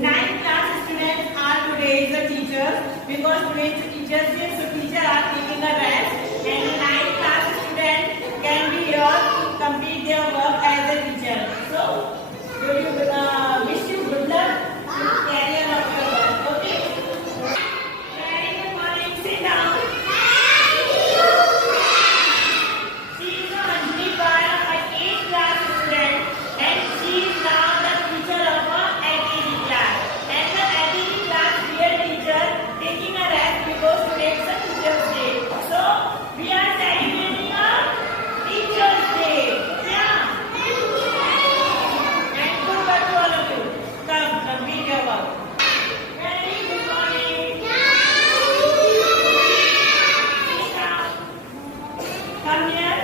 Ninth class students are today's the teachers because today's the teachers day, so teacher are taking a rest and the ninth class student can be here to complete their work as a teacher. So, wish you good luck to carry on your work. Okay? Very good morning. Sit down. She is a Anjali Pal, an 8th class student, and she is now the teacher of a LKG class. And the LKG class dear teacher taking a rest because today is a Teacher's Day. So we are celebrating a Teacher's Day. Yeah. And good luck to all of you. Come, complete your work. Very good morning. Sit down. Come here.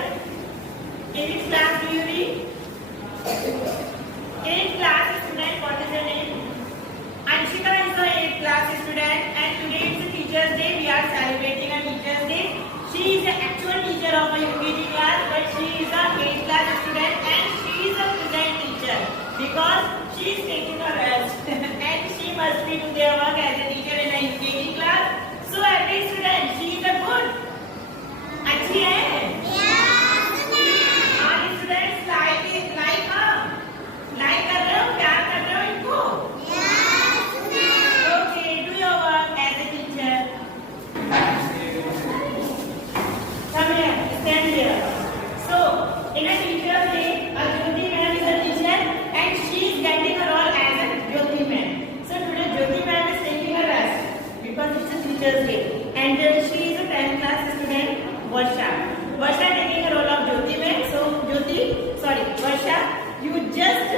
In which class do you read? In class student, what is your name? Anshika is the 8th class student and today is the Teacher's Day. We are celebrating a Teacher's Day. She is the actual teacher of a UKG class but she is a 8th class student and she is a present teacher because she is taking a rest and she must be do their work as a teacher in a UKG class. So every student, she is a good. अच्छी है? Like कर रहे हो प्यार कर रहे हो इनको okay do your work as a teacher come here stand here so in a teachers day Jyoti ma'am is a teacher and she is getting a role as a Jyoti ma'am. So today Jyoti ma'am is taking a rest because it's a teacher's day and she is a 10th class student Varsha taking a role of Jyoti ma'am. So Varsha, you just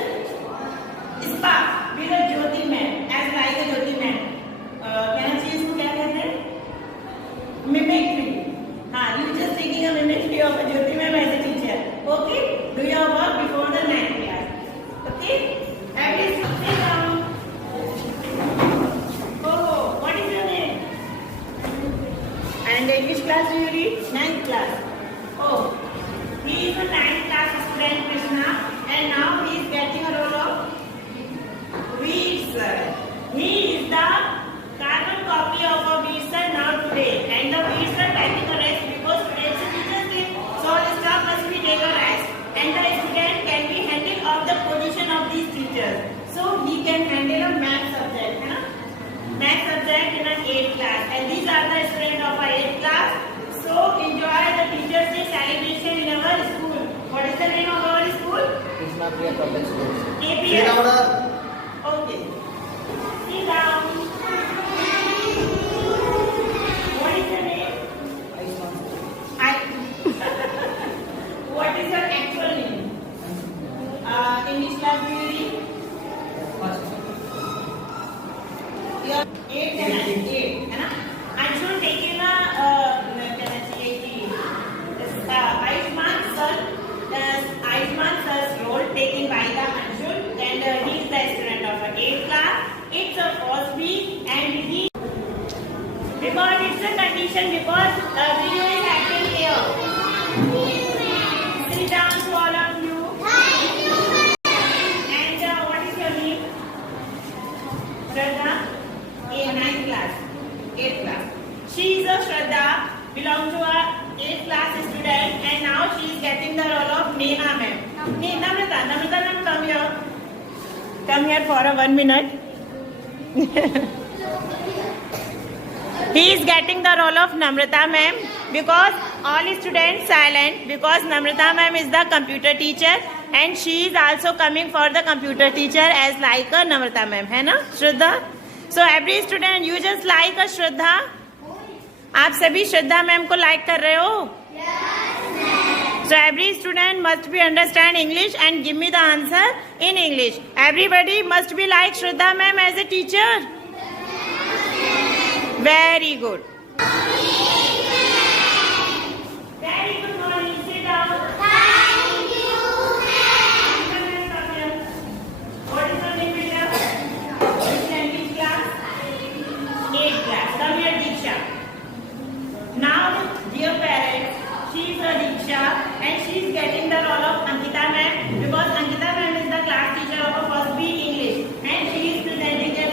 spark with a Jyoti ma'am as like a Jyoti ma'am. कहना चाहिए इसको क्या कहते हैं? Mimicry. हाँ, you just taking a mimicry of a Jyoti ma'am as a teacher. Okay? Do your work before the 9th class. Okay? Everybody sit down. Oh, what is your name? And in which class do you read? 9th class. Oh, he is a 9th class student Krishna and now he is getting a role of Veer sir. He is the carbon copy of a Veer sir now today and the Veer sir taking a rest because today is a teacher's day. So the staff must be take a rest and the student can be handle of the position of these teachers. So he can handle a math subject, है ना? Math subject in an 8th class and these are the students of our 8th class. So enjoy the Teachers' Day celebration in our school. What is the name of our school? Krishna Priya Public School. KPS. Okay. Sit down. What is your name? What is your actual name? In which class do you read? Your 8th and 8th, है ना? Anshul taking a Ayushman sir's role taken by the Anshul and he is the student of a 8th class. It's a first week and he because it's a condition because the video is acting here. Sit down to all of you. And what is your name? Shraddha? 9th class. 8th class. She is a Shraddha, belongs to a 8th class student and now she is getting the role of Neha ma'am. Namrata ma'am, come here. Come here for a 1 minute. He is getting the role of Namrata ma'am because all students silent because Namrata ma'am is the computer teacher and she is also coming for the computer teacher as like a Namrata ma'am, है ना Shraddha? So every student you just like a Shraddha. आप सभी श्रद्धा ma'am को like कर रहे हो? So every student must be understand English and give me the answer in English. Everybody must be like Shraddha ma'am as a teacher. Very good. Very good morning. Sit down. Thank you, What is your name, beta? Which language class? 8th class. Come here, Diksha. Now, dear parents, she is a Diksha and she is getting the role of Ankita ma'am because Ankita ma'am is the class teacher of a first B English and she is presenting their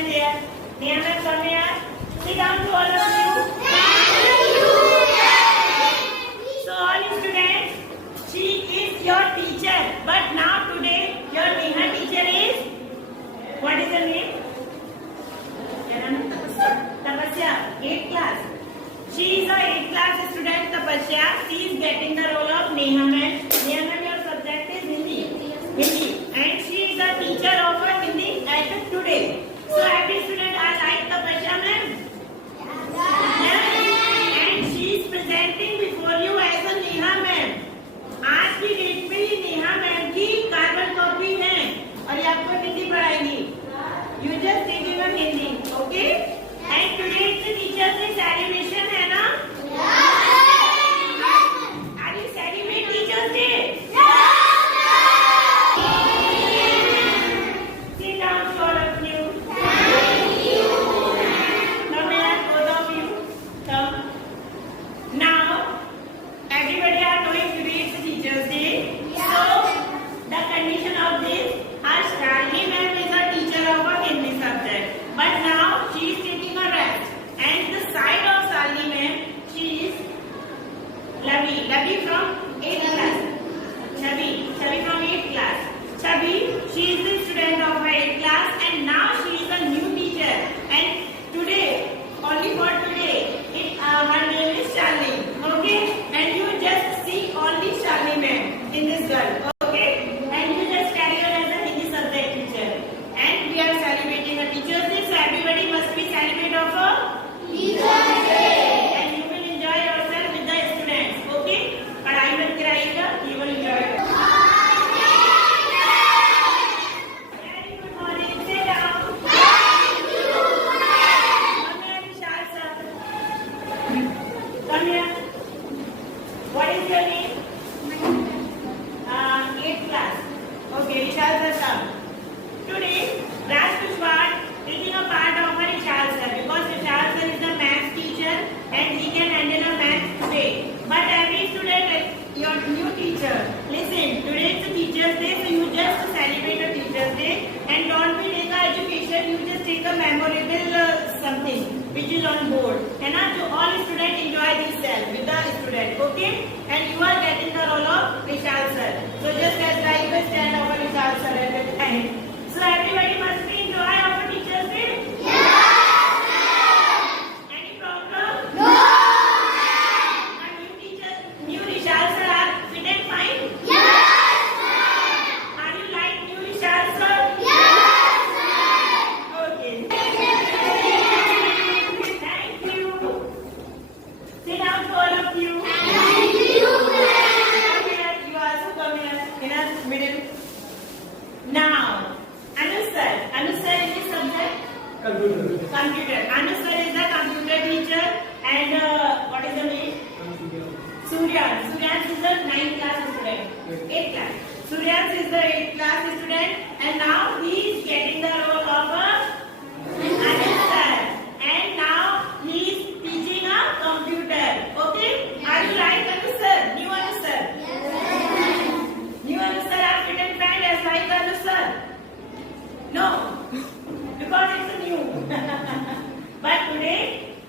stand there. Neha ma'am, come here. Sit down to all of you. So all students, she is your teacher. But now today, your Neha teacher is, what is her name? Tapasya, 8th class. She is a 8th class student, Tapasya. She is getting the role of Neha ma'am. Neha ma'am, your subject is Hindi. And she is the teacher of her Hindi as of today. So every student are like Tapasya ma'am. And she is presenting before you as a Neha ma'am. आज की date में ये Neha ma'am की carbon copy है और ये आपको Hindi पढ़ाएंगी. You just taking a Hindi, okay? And today is the Teachers Day celebration है ना? Are you celebrate Teachers Day? Sit down, all of you. Come here, both of you. Come. Now, everybody are knowing today is the Teachers Day. So, the condition of this, our Shalini ma'am is a teacher of a Hindi subject. But now, she is taking a rest. And the side of Shalini ma'am, she is Lavi from 8th class. Chabi from 8th class. Chabi, she is the student of her 8th class and now she is a new teacher. And today, only for today, her name is Shalini. Okay? And you just see only Shalini ma'am in this girl. Okay? And you just carry her as a Hindi subject teacher. And we are celebrating a Teachers Day, so everybody must be celebrate of a Teachers Day. And you will enjoy yourself with the students. Okay? पढ़ाई मत कराइएगा, you will enjoy it. Very good morning. Sit down. Come here, Vishal sir. Come here. What is your name? 8th class. Okay, Vishal sir, come. Today, Raj Pushwar taking a part of our Vishal sir because Vishal sir is the maths teacher and he can handle a maths today. But every student, your new teacher, listen, today is the Teachers Day, so you just celebrate a Teachers Day and don't be take a education, you just take a memorable something which is on board. And to all students enjoy themselves with the student, okay? And you are getting the role of Vishal sir. So just as like the stand of Vishal sir at the time. So everybody must be enjoy our Teachers Day. Any problem? No. Our new teacher, new Vishal sir are fit and fine? Are you like new Vishal sir? Okay. Thank you. Sit down for all of you. Come here, you also come here in a middle. Now, Anu sir is the subject? Computer. Anu sir is the computer teacher and what is the name? Suryans is the 9th class student. 8th class. Suryans is the 8th class student and now he is getting the role of a Anu sir. And now he is teaching a computer. Okay? Are you right, Anu sir? New Anu sir? New Anu sir are fit and fine as like Anu sir? No, because it's a new. But today,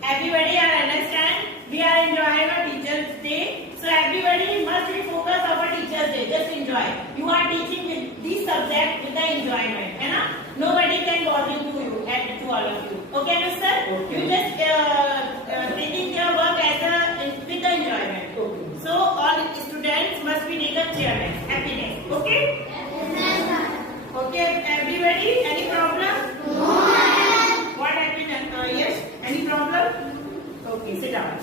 everybody are understand. We are enjoying our Teachers Day. So everybody must be focused on our Teachers Day. Just enjoy. You are teaching with this subject with the enjoyment. है ना? Nobody can bother to you and to all of you. Okay, Mr. Sir? Okay. You just taking your work as a with the enjoyment. Okay. So all students must be taken cheerfulness, happiness. Okay? Okay, everybody, any problem? No. What happened? Yes, any problem? Okay, sit down.